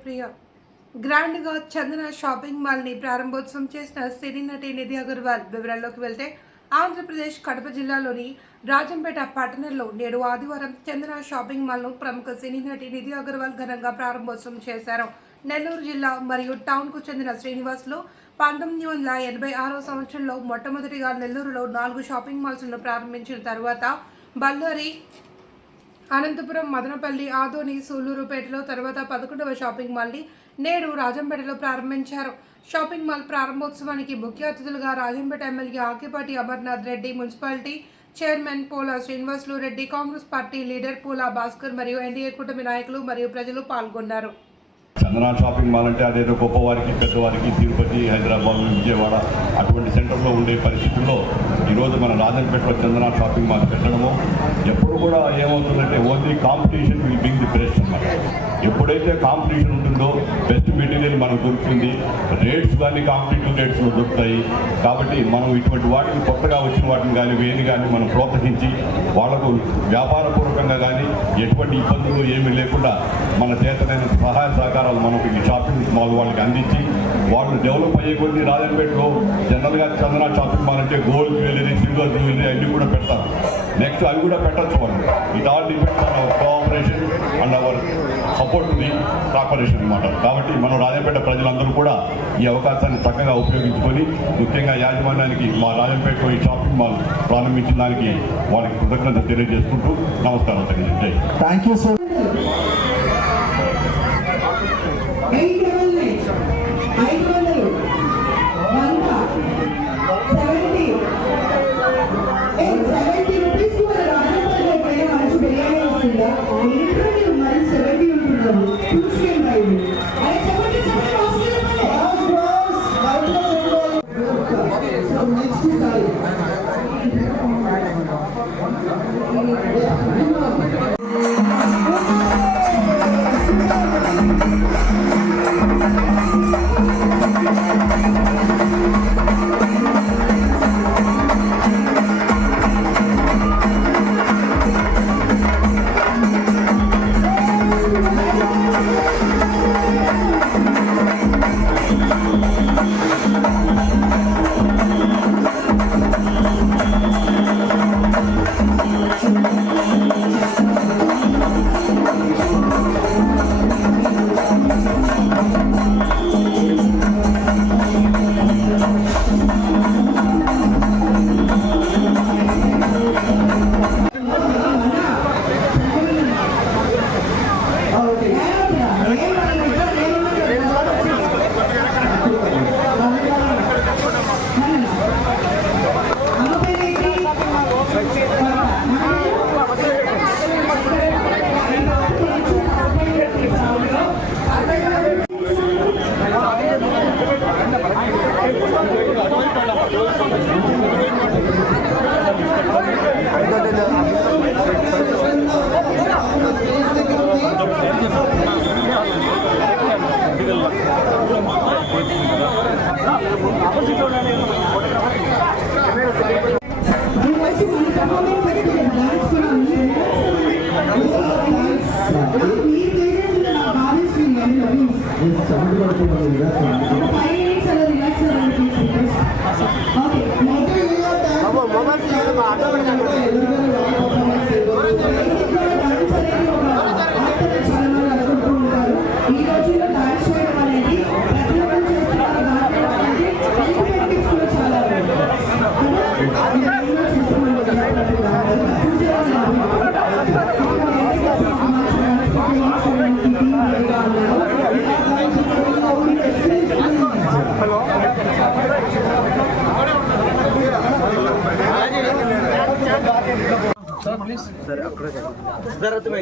జనప్రియ గ్రాండ్గా చందన షాపింగ్ మాల్ని ప్రారంభోత్సవం చేసిన సినీ నటి నిధి అగర్వాల్. వివరాల్లోకి వెళ్తే ఆంధ్రప్రదేశ్ కడప జిల్లాలోని రాజంపేట పట్టణంలో నేడు ఆదివారం చందన షాపింగ్ మాల్ను ప్రముఖ సినీ నటి నిధి అగర్వాల్ ఘనంగా ప్రారంభోత్సవం చేశారు. నెల్లూరు జిల్లా మరియు టౌన్కు చెందిన శ్రీనివాస్లో 1986 సంవత్సరంలో మొట్టమొదటిగా నెల్లూరులో 4 షాపింగ్ మాల్స్ను ప్రారంభించిన తర్వాత బళ్ళారి, అనంతపురం, మదనపల్లి, ఆదోని, సూళ్లూరుపేటలో తర్వాత 11వ షాపింగ్ మాల్ని నేడు రాజంపేటలో ప్రారంభించారు. షాపింగ్ మాల్ ప్రారంభోత్సవానికి ముఖ్య అతిథులుగా Rajampet MLA Akipati Amarnath Reddy, municipality chairman పోలా శ్రీనివాసులు రెడ్డి, కాంగ్రెస్ పార్టీ లీడర్ పోలా భాస్కర్ మరియు ఎన్డీఏ కూటమి నాయకులు మరియు ప్రజలు పాల్గొన్నారు. చందన షాపింగ్ మాల్ అంటే అదేదో గొప్పవారికి, పెద్దవారికి, తిరుపతి, హైదరాబాద్, విజయవాడ అటువంటి సెంటర్లో ఉండే పరిస్థితుల్లో ఈరోజు మన రాజంపేటలో చందన షాపింగ్ మాల్ పెట్టడము ఎప్పుడు కూడా ఏమవుతుందంటే only competition will being the best అన్నమాట. ఎప్పుడైతే కాంపిటీషన్ ఉంటుందో బెస్ట్ మెటీరియల్ మనకు దొరుకుతుంది, రేట్స్ కానీ కాంపిటేటివ్ రేట్స్లో దొరుకుతాయి. కాబట్టి మనం ఇటువంటి వాటిని కొత్తగా వచ్చిన వాటిని కానీ వేని కానీ మనం ప్రోత్సహించి వాళ్లకు వ్యాపారపూర్వకంగా కానీ ఎటువంటి ఇబ్బందులు ఏమీ లేకుండా మన చేతనైన సహాయ సహకారాలు మనకు ఈ షాపింగ్ మాల్ వాళ్ళకి అందించి వాళ్ళు డెవలప్ అయ్యే కొద్ది రాజంపేటలో జనరల్గా చందన షాపింగ్ మాల్ అంటే గోల్డ్ జ్యువెలరీ, సిల్వర్ జ్యువెలరీ అన్నీ కూడా పెడతారు. నెక్స్ట్ అవి కూడా పెట్టచ్చు వాళ్ళు. It all depends on hour cooperation and our support to the corporation అనమాట. కాబట్టి మనం రాజంపేట ప్రజలందరూ కూడా ఈ అవకాశాన్ని చక్కగా ఉపయోగించుకొని ముఖ్యంగా యాజమాన్యానికి మా రాజంపేటలో ఈ షాపింగ్ మాల్ ప్రారంభించిన దానికి వాళ్ళకి కృతజ్ఞత తెలియజేసుకుంటూ నమస్కారం తెలియజేయండి. థ్యాంక్ యూ సో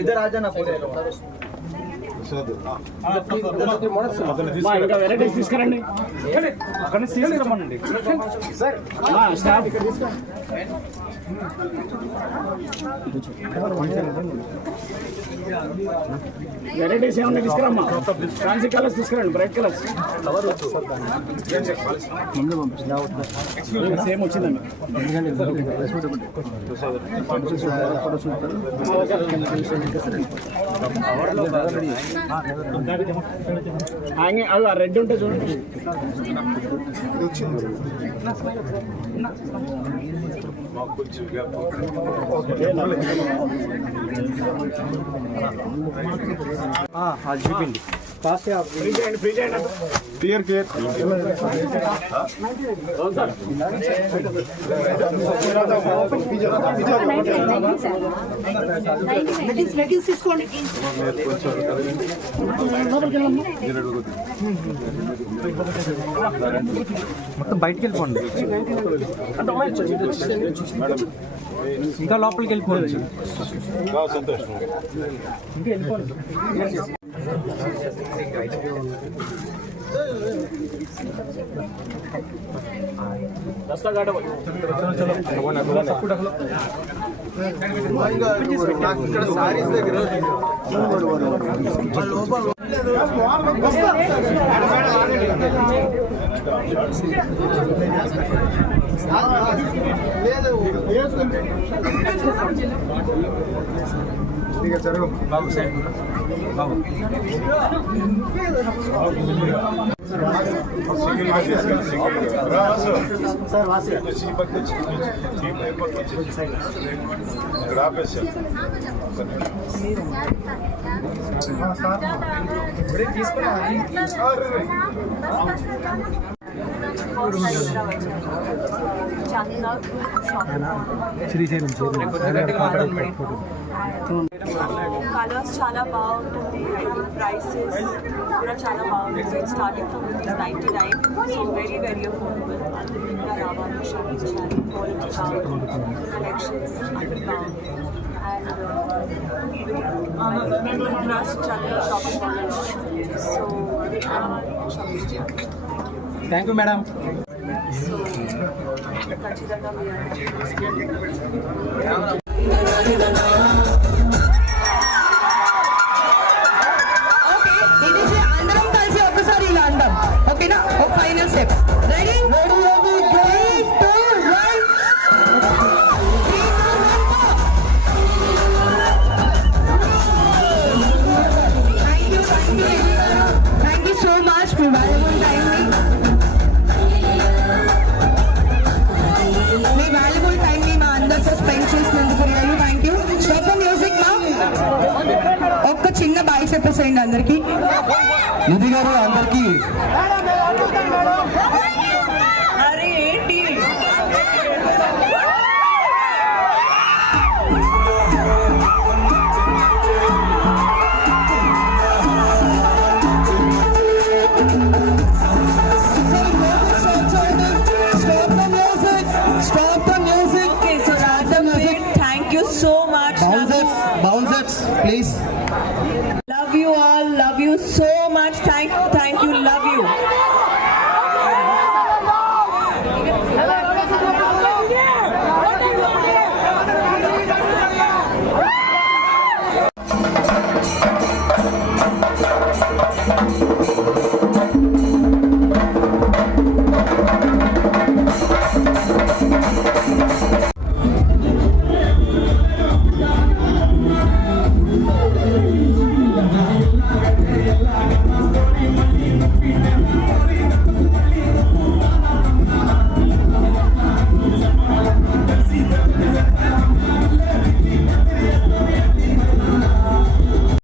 इधर आ जाना వెరైటీస్ తీసుకురండి, అక్కడ తీసుకురమ్మండి సార్. వెరైటీస్ ఏమన్నా తీసుకురమ్మా, ఫ్యాన్సీ కలర్స్ తీసుకురండి, బ్రైట్ కలర్స్. సేమ్ వచ్చిందండి. అది రెడ్ ఉంటే చూడండి. చూపిండి ఫ్రీ చేయండి. క్లియర్ క్లియర్ మొత్తం బయటికి వెళ్ళిపోండి, ఇంకా లోపలికి వెళ్ళిపోండి. సంతోషం. ఇంకా వెళ్ళిపోండి. బాబు సైడ్ బాబు శ్రీశైలం కలర్స్ చాలా బాగుంటుంది. ప్రైసెస్ కూడా చాలా బాగుంటుంది. Starting from ₹99, so very very affordable. అందరూ ఇంకా రావాలి, షాపింగ్ చేయాలి. క్వాలిటీ బాగుంటుంది, కలెక్షన్ అన్ని బాగుంది. అండ్ ట్రస్ట్ చాలా షాపింగ్ మాల్, సో షాపింగ్ చేయాలి. Thank you madam. సో ఖచ్చితంగా ఓకేనా? ఒక final step. Ready? Thank you so much. Me valuable టైంని మా అందరితో స్పెండ్ చేసినందుకు really thank you. Stop music మా. ఒక్క చిన్న బాయ్ చెప్పేసేయండి అందరికి. నిధి గారు అందరికి అరే ఏంటి Thank you so much. bouncers please. Love you all. Love you so much. Thank